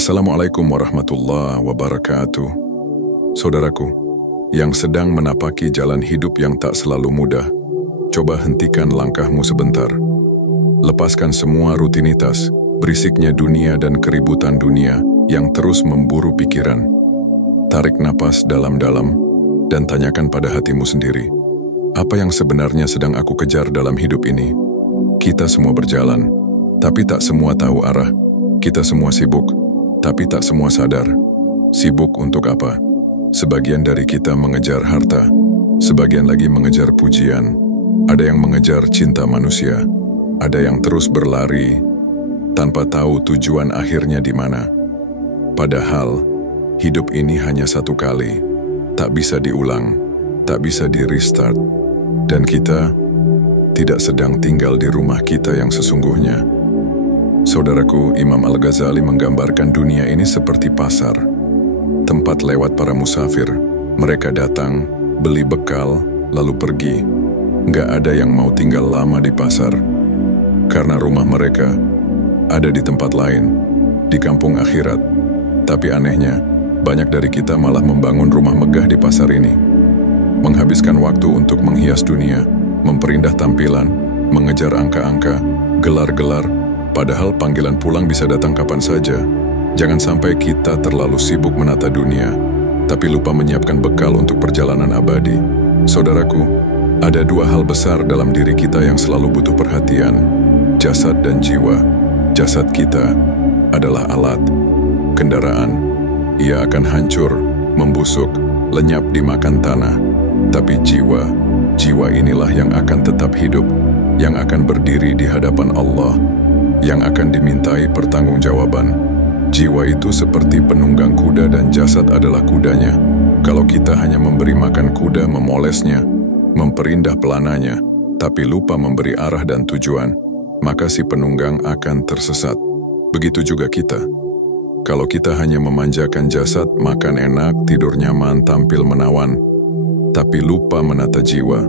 Assalamualaikum warahmatullahi wabarakatuh. Saudaraku, yang sedang menapaki jalan hidup yang tak selalu mudah, coba hentikan langkahmu sebentar. Lepaskan semua rutinitas, berisiknya dunia dan keributan dunia yang terus memburu pikiran. Tarik napas dalam-dalam dan tanyakan pada hatimu sendiri, apa yang sebenarnya sedang aku kejar dalam hidup ini? Kita semua berjalan, tapi tak semua tahu arah. Kita semua sibuk, tapi tak semua sadar. Sibuk untuk apa? Sebagian dari kita mengejar harta, sebagian lagi mengejar pujian. Ada yang mengejar cinta manusia, ada yang terus berlari tanpa tahu tujuan akhirnya di mana. Padahal, hidup ini hanya satu kali, tak bisa diulang, tak bisa di-restart. Dan kita tidak sedang tinggal di rumah kita yang sesungguhnya. Saudaraku, Imam Al-Ghazali menggambarkan dunia ini seperti pasar, tempat lewat para musafir. Mereka datang, beli bekal, lalu pergi. Nggak ada yang mau tinggal lama di pasar, karena rumah mereka ada di tempat lain, di kampung akhirat. Tapi anehnya, banyak dari kita malah membangun rumah megah di pasar ini, menghabiskan waktu untuk menghias dunia, memperindah tampilan, mengejar angka-angka, gelar-gelar, padahal panggilan pulang bisa datang kapan saja. Jangan sampai kita terlalu sibuk menata dunia, tapi lupa menyiapkan bekal untuk perjalanan abadi. Saudaraku, ada dua hal besar dalam diri kita yang selalu butuh perhatian, jasad dan jiwa. Jasad kita adalah alat, kendaraan. Ia akan hancur, membusuk, lenyap dimakan tanah. Tapi jiwa inilah yang akan tetap hidup, yang akan berdiri di hadapan Allah, yang akan dimintai pertanggungjawaban. Jiwa itu seperti penunggang kuda dan jasad adalah kudanya. Kalau kita hanya memberi makan kuda, memolesnya, memperindah pelananya, tapi lupa memberi arah dan tujuan, maka si penunggang akan tersesat. Begitu juga kita. Kalau kita hanya memanjakan jasad, makan enak, tidur nyaman, tampil menawan, tapi lupa menata jiwa,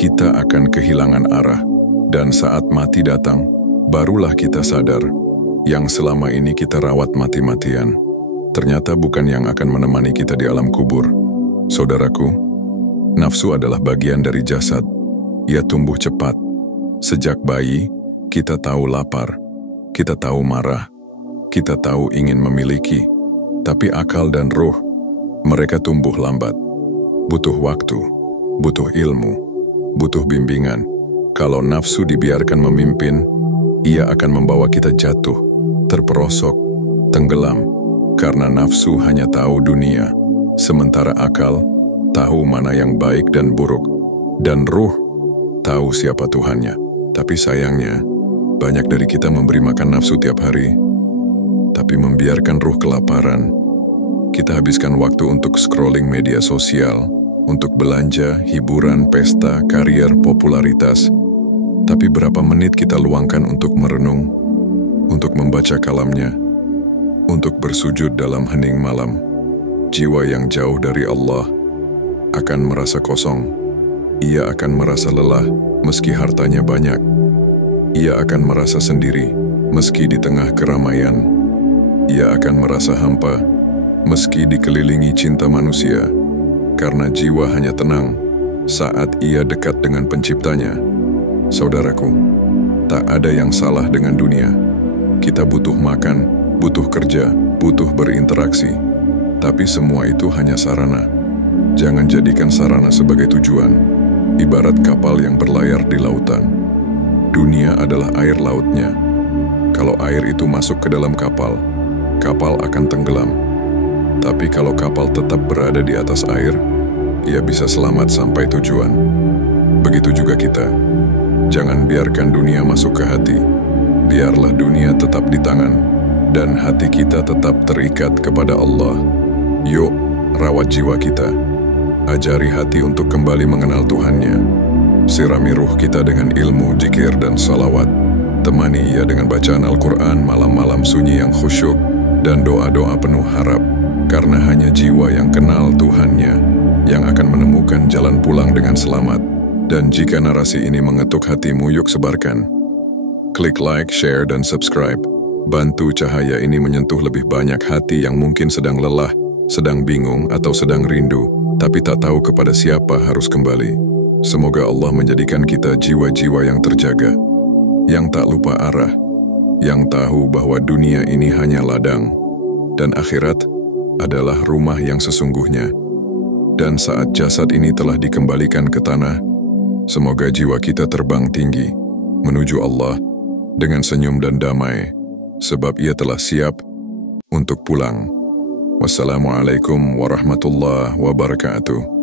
kita akan kehilangan arah. Dan saat mati datang, barulah kita sadar, yang selama ini kita rawat mati-matian, ternyata bukan yang akan menemani kita di alam kubur. Saudaraku, nafsu adalah bagian dari jasad. Ia tumbuh cepat. Sejak bayi, kita tahu lapar, kita tahu marah, kita tahu ingin memiliki. Tapi akal dan ruh, mereka tumbuh lambat. Butuh waktu, butuh ilmu, butuh bimbingan. Kalau nafsu dibiarkan memimpin, ia akan membawa kita jatuh, terperosok, tenggelam, karena nafsu hanya tahu dunia, sementara akal tahu mana yang baik dan buruk, dan ruh tahu siapa Tuhannya. Tapi sayangnya, banyak dari kita memberi makan nafsu tiap hari, tapi membiarkan ruh kelaparan. Kita habiskan waktu untuk scrolling media sosial, untuk belanja, hiburan, pesta, karier, popularitas. Tapi berapa menit kita luangkan untuk merenung, untuk membaca kalamnya, untuk bersujud dalam hening malam? Jiwa yang jauh dari Allah akan merasa kosong. Ia akan merasa lelah meski hartanya banyak. Ia akan merasa sendiri meski di tengah keramaian. Ia akan merasa hampa meski dikelilingi cinta manusia, karena jiwa hanya tenang saat ia dekat dengan penciptanya. Saudaraku, tak ada yang salah dengan dunia. Kita butuh makan, butuh kerja, butuh berinteraksi. Tapi semua itu hanya sarana. Jangan jadikan sarana sebagai tujuan. Ibarat kapal yang berlayar di lautan. Dunia adalah air lautnya. Kalau air itu masuk ke dalam kapal, kapal akan tenggelam. Tapi kalau kapal tetap berada di atas air, ia bisa selamat sampai tujuan. Begitu juga kita. Jangan biarkan dunia masuk ke hati. Biarlah dunia tetap di tangan, dan hati kita tetap terikat kepada Allah. Yuk, rawat jiwa kita. Ajari hati untuk kembali mengenal Tuhannya. Sirami ruh kita dengan ilmu, zikir, dan salawat. Temani ia dengan bacaan Al-Quran, malam-malam sunyi yang khusyuk, dan doa-doa penuh harap. Karena hanya jiwa yang kenal Tuhannya yang akan menemukan jalan pulang dengan selamat. Dan jika narasi ini mengetuk hatimu, yuk sebarkan. Klik like, share, dan subscribe. Bantu cahaya ini menyentuh lebih banyak hati yang mungkin sedang lelah, sedang bingung, atau sedang rindu, tapi tak tahu kepada siapa harus kembali. Semoga Allah menjadikan kita jiwa-jiwa yang terjaga, yang tak lupa arah, yang tahu bahwa dunia ini hanya ladang, dan akhirat adalah rumah yang sesungguhnya. Dan saat jasad ini telah dikembalikan ke tanah, semoga jiwa kita terbang tinggi menuju Allah dengan senyum dan damai, sebab ia telah siap untuk pulang. Wassalamualaikum warahmatullahi wabarakatuh.